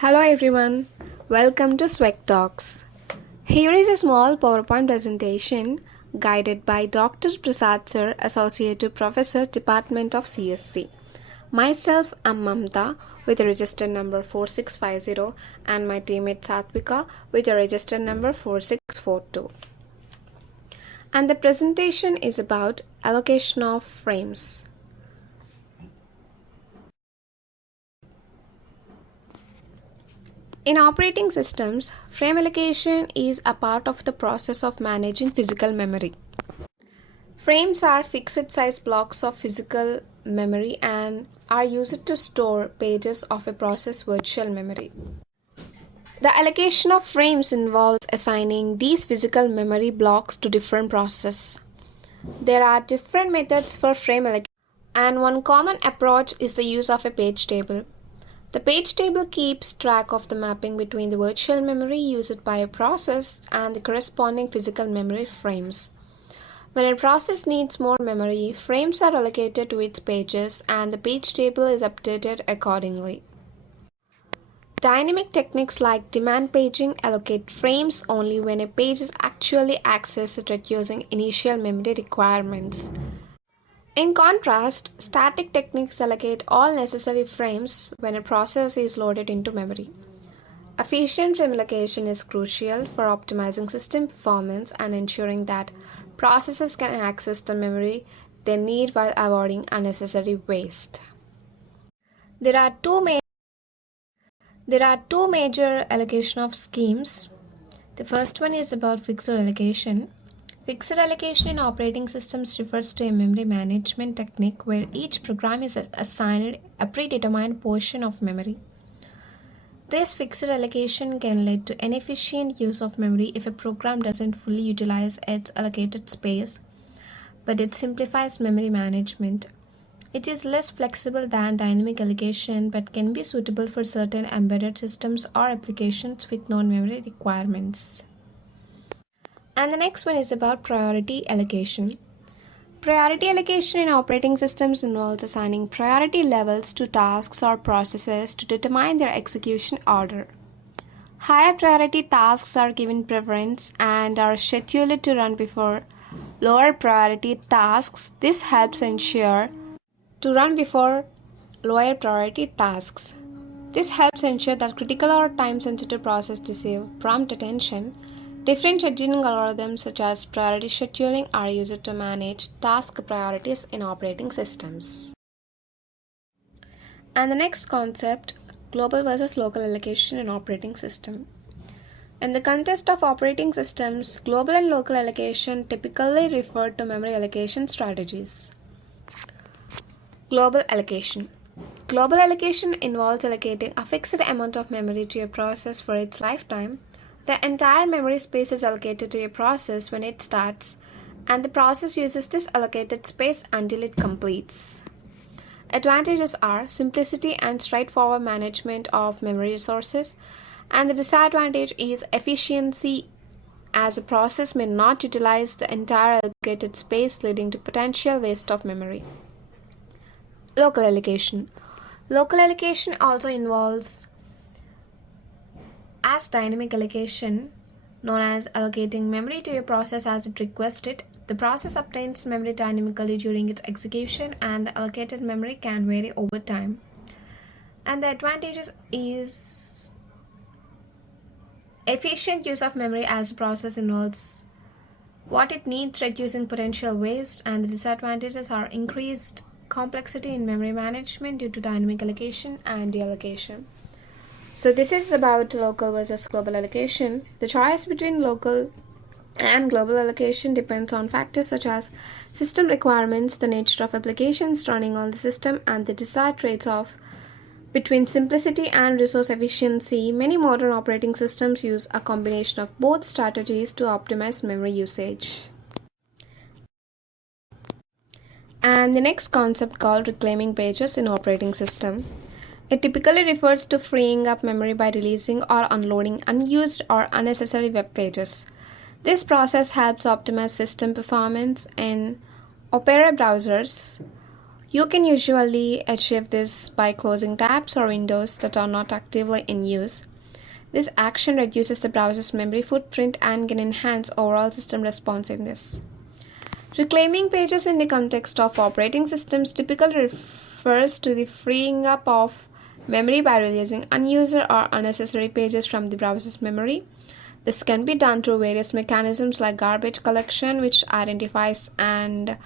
Hello everyone, welcome to Swag Talks. Here is a small PowerPoint presentation guided by Dr. Prasad Sir, Associate Professor, Department of CSC. Myself, I'm Mamta with a register number 4650 and my teammate Satvika with a register number 4642. And the presentation is about allocation of frames. In operating systems, frame allocation is a part of the process of managing physical memory. Frames are fixed size blocks of physical memory and are used to store pages of a process virtual memory. The allocation of frames involves assigning these physical memory blocks to different processes. There are different methods for frame allocation, and one common approach is the use of a page table. The page table keeps track of the mapping between the virtual memory used by a process and the corresponding physical memory frames. When a process needs more memory, frames are allocated to its pages and the page table is updated accordingly. Dynamic techniques like demand paging allocate frames only when a page is actually accessed, reducing initial memory requirements. In contrast, static techniques allocate all necessary frames when a process is loaded into memory. Efficient frame allocation is crucial for optimizing system performance and ensuring that processes can access the memory they need while avoiding unnecessary waste. There are two major allocation of schemes. The first one is about fixed allocation. Fixed allocation in operating systems refers to a memory management technique where each program is assigned a predetermined portion of memory. This fixed allocation can lead to inefficient use of memory if a program doesn't fully utilize its allocated space, but it simplifies memory management. It is less flexible than dynamic allocation but can be suitable for certain embedded systems or applications with non-memory requirements. And the next one is about priority allocation. Priority allocation in operating systems involves assigning priority levels to tasks or processes to determine their execution order. Higher priority tasks are given preference and are scheduled to run before lower priority tasks. This helps ensure that critical or time-sensitive processes receive prompt attention. Different scheduling algorithms such as priority scheduling are used to manage task priorities in operating systems. And the next concept, global versus local allocation in operating system. In the context of operating systems, global and local allocation typically refer to memory allocation strategies. Global allocation. Global allocation involves allocating a fixed amount of memory to a process for its lifetime. The entire memory space is allocated to a process when it starts, and the process uses this allocated space until it completes. Advantages are simplicity and straightforward management of memory resources, and the disadvantage is efficiency, as a process may not utilize the entire allocated space, leading to potential waste of memory. Local allocation. Local allocation also involves as dynamic allocation, known as allocating memory to a process as it requests it. The process obtains memory dynamically during its execution, and the allocated memory can vary over time. And the advantages is efficient use of memory as a process involves what it needs, reducing potential waste, and the disadvantages are increased complexity in memory management due to dynamic allocation and deallocation. So this is about local versus global allocation. The choice between local and global allocation depends on factors such as system requirements, the nature of applications running on the system, and the desired trade-off between simplicity and resource efficiency. Many modern operating systems use a combination of both strategies to optimize memory usage. And the next concept called reclaiming pages in operating system. It typically refers to freeing up memory by releasing or unloading unused or unnecessary web pages. This process helps optimize system performance in Opera browsers. You can usually achieve this by closing tabs or windows that are not actively in use. This action reduces the browser's memory footprint and can enhance overall system responsiveness. Reclaiming pages in the context of operating systems typically refers to the freeing up of memory by releasing unused or unnecessary pages from the browser's memory. This can be done through various mechanisms like garbage collection, which identifies and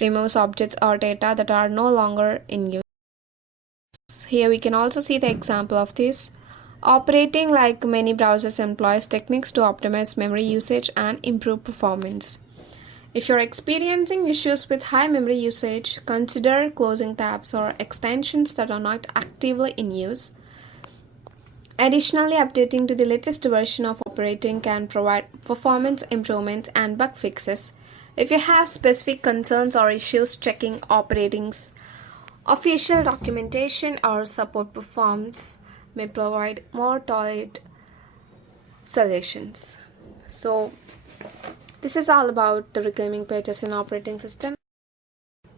removes objects or data that are no longer in use. Here we can also see the example of this. Operating like many browsers employs techniques to optimize memory usage and improve performance. If you're experiencing issues with high memory usage, consider closing tabs or extensions that are not actively in use. Additionally, updating to the latest version of operating can provide performance improvements and bug fixes. If you have specific concerns or issues, checking operating's official documentation or support performs may provide more tailored solutions. So, this is all about the reclaiming pages in operating system.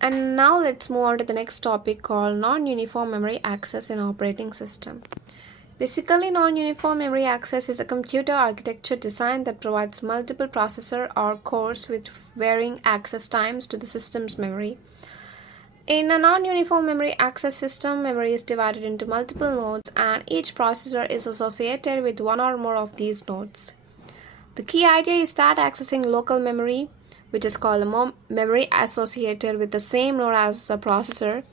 And now let's move on to the next topic called non-uniform memory access in operating system. Basically, non-uniform memory access is a computer architecture design that provides multiple processor or cores with varying access times to the system's memory. In a non-uniform memory access system, memory is divided into multiple nodes and each processor is associated with one or more of these nodes. The key idea is that accessing local memory, which is called a memory associated with the same node as the processor,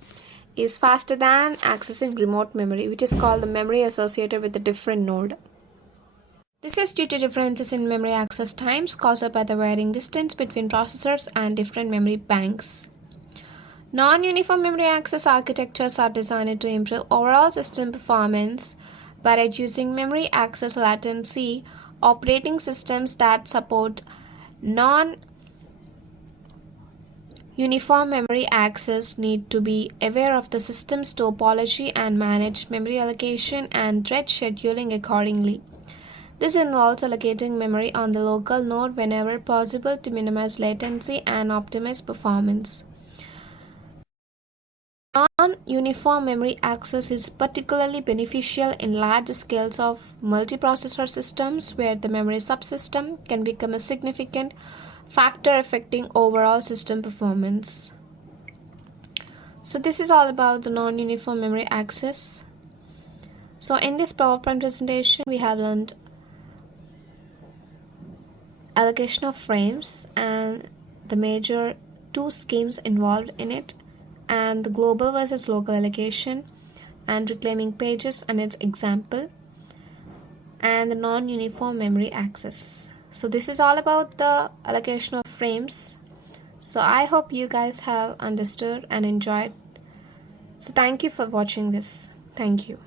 is faster than accessing remote memory, which is called the memory associated with a different node. This is due to differences in memory access times caused by the varying distance between processors and different memory banks. Non-uniform memory access architectures are designed to improve overall system performance by reducing memory access latency. Operating systems that support non-uniform memory access need to be aware of the system's topology and manage memory allocation and thread scheduling accordingly. This involves allocating memory on the local node whenever possible to minimize latency and optimize performance. Non-uniform memory access is particularly beneficial in large scales of multiprocessor systems where the memory subsystem can become a significant factor affecting overall system performance. So this is all about the non-uniform memory access. So in this PowerPoint presentation, we have learned allocation of frames and the major two schemes involved in it, and the global versus local allocation, and reclaiming pages and its example, and the non-uniform memory access. So this is all about the allocation of frames. So I hope you guys have understood and enjoyed. So thank you for watching this. Thank you.